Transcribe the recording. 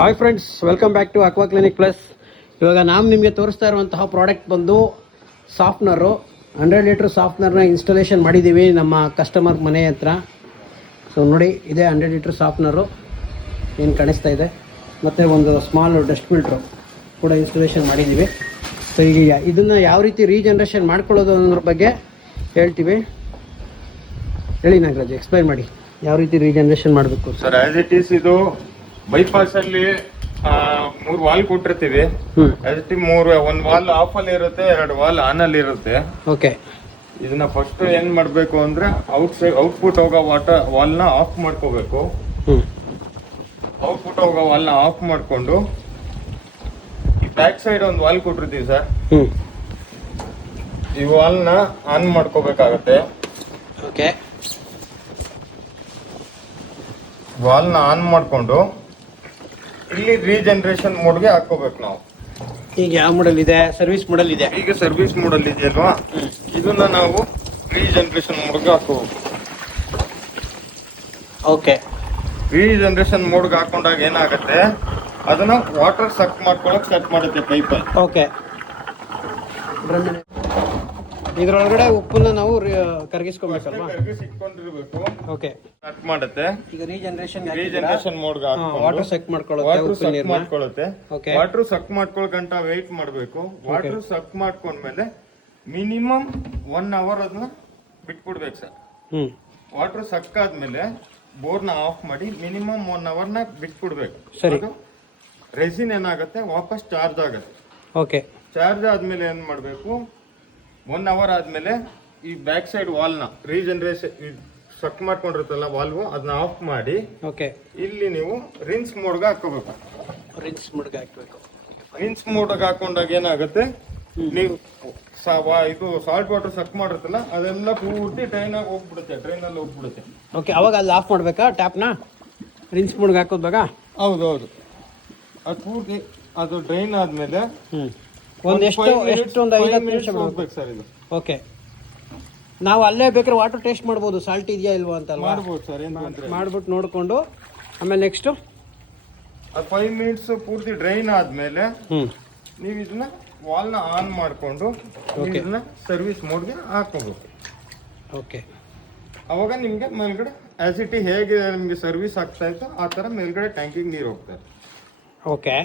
Hi friends, welcome back to Aqua Clinic Plus. ಇವಾಗ ನಾವು ನಿಮಗೆ ತೋರಿಸ್ತಾ ಇರುವಂತಹ ಪ್ರಾಡಕ್ಟ್ ಬಂದು ಸಾಫ್ಟ್ನರು. 100 ಲೀಟ್ರ್ ಸಾಫ್ಟ್ನರ್ನ ಇನ್ಸ್ಟಾಲೇಷನ್ ಮಾಡಿದ್ದೀವಿ ನಮ್ಮ ಕಸ್ಟಮರ್ ಮನೆ ಹತ್ರ. ಸೊ ನೋಡಿ, ಇದೇ 100 ಲೀಟ್ರ್ ಸಾಫ್ಟ್ನರು ಏನು ಕಾಣಿಸ್ತಾ ಇದೆ. ಮತ್ತು ಒಂದು ಸ್ಮಾಲ್ ಡಸ್ಟ್ ಫಿಲ್ಟ್ರು ಕೂಡ ಇನ್ಸ್ಟಾಲೇಷನ್ ಮಾಡಿದ್ದೀವಿ. ಸೊ ಈಗ ಇದನ್ನು ಯಾವ ರೀತಿ ರೀಜನ್ರೇಷನ್ ಮಾಡ್ಕೊಳ್ಳೋದು ಅನ್ನೋದ್ರ ಬಗ್ಗೆ ಹೇಳ್ತೀವಿ. ಹೇಳಿ ನಾಗರಾಜ್, ಎಕ್ಸ್ಪ್ಲೈನ್ ಮಾಡಿ ಯಾವ ರೀತಿ ರೀಜನ್ರೇಷನ್ ಮಾಡಬೇಕು ಸರ್. ಆಸ್ ಇಟ್ ಈಸ್ ಇದು ಬೈಪಾಸ್ ಅಲ್ಲಿ 3 ವಾಲ್ ಕೊಟ್ಟಿರ್ತೀವಿ. ಆಸ್ ಇಟ್ ಒಂದ್ ವಾಲ್ ಆಫ್ ಅಲ್ಲಿ ಇರುತ್ತೆ, 2 ವಾಲ್ ಆನ್ ಅಲ್ಲಿ ಇರುತ್ತೆ. ಓಕೆ, ಇದನ್ನ ಫಸ್ಟ್ ಏನ್ ಮಾಡ್ಬೇಕು ಅಂದ್ರೆ ಔಟ್ಪುಟ್ ಹೋಗೋ ವಾಲ್ ನ ಆಫ್ ಮಾಡ್ಕೋಬೇಕು. ಔಟ್ಪುಟ್ ಹೋಗೋ ವಾಲ್ ನ ಆಫ್ ಮಾಡ್ಕೊಂಡು ಈ ಬ್ಯಾಕ್ ಸೈಡ್ ಒಂದು ವಾಲ್ ಕೊಟ್ಟಿರ್ತೀವಿ ಸರ್. ಈ ವಾಲ್ ನ ಆನ್ ಮಾಡ್ಕೋಬೇಕಾಗತ್ತೆ. ಓಕೆ, ವಾಲ್ ನ ಆನ್ ಮಾಡ್ಕೊಂಡು ಇಲ್ಲಿ ರೀಜನರೇಷನ್ ಮೋಡ್ಗೆ ಹಾಕೋಬೇಕು ನಾವು. ಈಗ ಯಾವ ಮಾಡೆಲ್ ಇದೆ? ಸರ್ವಿಸ್ ಮಾಡೆಲ್ ಇದೆ. ಈಗ ಸರ್ವಿಸ್ ಮೋಡಲ್ ಇದೆಯಲ್ವಾ, ಇದನ್ನ ನಾವು ರೀಜನರೇಷನ್ ಮೋಡ್ಗೆ ಹಾಕೋಬೇಕು. ಓಕೆ, ರೀಜನರೇಷನ್ ಮೋಡ್ಗೆ ಹಾಕೊಂಡಾಗ ಏನಾಗುತ್ತೆ, ಅದನ್ನ ವಾಟರ್ ಸಕ್ ಮಾಡ್ಕೊಳಕ್ ಸ್ಟಾರ್ಟ್ ಮಾಡುತ್ತೆ ಪೈಪಲ್ಲಿ. ಓಕೆ, ಇದ್ರೊಳಗಡೆ ಉಪ್ಪನ್ನ ನಾವು ಕರಗಿಸ್ಕೊಬೇಕಲ್ವಾ? ಇಟ್ಕೊಂಡಿರ್ಬೇಕು. ಓಕೆ, ಸ್ಟಾರ್ಟ್ ಮಾಡುತ್ತೆ. ಈಗ ರೀಜನರೇಷನ್ ಮೋಡ್ಗೆ ವಾಟರ್ ಸಕ್ ಮಾಡ್ಕೊಳ್ಳುತ್ತೆ. ವಾಟರ್ ಸಕ್ ಮಾಡ್ಕೊಳ್ಕಂಟ ವೆಯ್ಟ್ ಮಾಡ್ಬೇಕು. ವಾಟರ್ ಸಕ್ ಮಾಡ್ಕೊಂಡ್ಮೇಲೆ ಮಿನಿಮಮ್ 1 ಅವರ್ ಅದನ್ನ ಬಿಟ್ಬಿಡ್ಬೇಕು ಸರ್. ವಾಟರ್ ಸಕ್ ಆದ್ಮೇಲೆ ಬೋರ್ನ ಆಫ್ ಮಾಡಿ ಮಿನಿಮಮ್ 1 ಅವರ್ನ ಬಿಟ್ಬಿಡ್ಬೇಕು. ಸರಿ. ರೆಸಿನ್ ಏನಾಗುತ್ತೆ, ವಾಪಸ್ ಚಾರ್ಜ್ ಆಗುತ್ತೆ. ಓಕೆ, ಚಾರ್ಜ್ ಆದ್ಮೇಲೆ ಏನ್ ಮಾಡ್ಬೇಕು, 1 ಅವರ್ ಆದ್ಮೇಲೆ ಈ ಬ್ಯಾಕ್ ಸೈಡ್ ವಾಲ್ ನ ರೀಜನರೇಷನ್ ಸಕ್ ಮಾಡ್ಕೊಂಡಿರುತ್ತಲ್ಲ ವಾಲ್ವ್, ಅದನ್ನ ಆಫ್ ಮಾಡಿ ಓಕೆ, ಇಲ್ಲಿ ನೀವು ರಿನ್ಸ್ ಮೋಡ್ಗೆ ಹಾಕೋಬೇಕು. ರಿನ್ಸ್ ಮೋಡ್ಗೆ ಹಾಕ್ಬೇಕು. ರಿನ್ಸ್ ಮೋಡ್ಗೆ ಹಾಕೊಂಡಾಗ ಏನಾಗುತ್ತೆ, ನೀವು ಇದು ಸಾಲ್ಟ್ ವಾಟರ್ ಸಕ್ ಮಾಡಿರುತ್ತಲ್ಲ ಅದೆಲ್ಲ ಪೂರ್ತಿ ಡ್ರೈನಲ್ಲಿ ಹೋಗ್ಬಿಡುತ್ತೆ. ಓಕೆ, ಅವಾಗ ಅಲ್ಲಿ ಆಫ್ ಮಾಡ್ಬೇಕಾ ಟ್ಯಾಪ್ನ? ರಿನ್ಸ್ ಮೋಡ್ಗೆ ಹಾಕೋದ್ಬೇಕಾ? ಹೌದೌದು. ಅದು ಪೂರ್ತಿ ಅದು ಡ್ರೈನ್ ಆದ್ಮೇಲೆ ಒಂದು 5 ನಿಮಿಷ ಹೋಗ್ಬೇಕು ಸರ್ ಇದು. ಓಕೆ, ನಾವು ಅಲ್ಲೇ ಬೇಕಾದ್ರೆ ವಾಟರ್ ಟೇಸ್ಟ್ ಮಾಡ್ಬೋದು, ಸಾಲ್ಟ್ ಇದೆಯಾ ಇಲ್ವಾ ಅಂತ. ಮಾಡ್ಬೋದು ಸರ್, ಮಾಡ್ಬಿಟ್ಟು ನೋಡ್ಕೊಂಡು ಆಮೇಲೆ ನೆಕ್ಸ್ಟ್ 5 ಮಿನಿಟ್ಸ್ ಪೂರ್ತಿ ಡ್ರೈನ್ ಆದ್ಮೇಲೆ ನೀವು ಇದನ್ನ ವಾಲ್ ನ ಆನ್ ಮಾಡ್ಕೊಂಡು ಇದನ್ನ ಸರ್ವಿಸ್ ಮೋಡ್ಗೆ ಹಾಕೋಬೇಕು. ಓಕೆ, ಅವಾಗ ನಿಮ್ಗೆ ಮೇಲ್ಗಡೆ ಆಸಿಟಿ ಹೇಗೆ ನಿಮ್ಗೆ ಸರ್ವಿಸ್ ಆಗ್ತಾ ಇತ್ತು ಆ ತರ ಮೇಲ್ಗಡೆ ಟ್ಯಾಂಕಿಗೆ ನೀರು ಹೋಗ್ತಾರೆ. ಓಕೆ.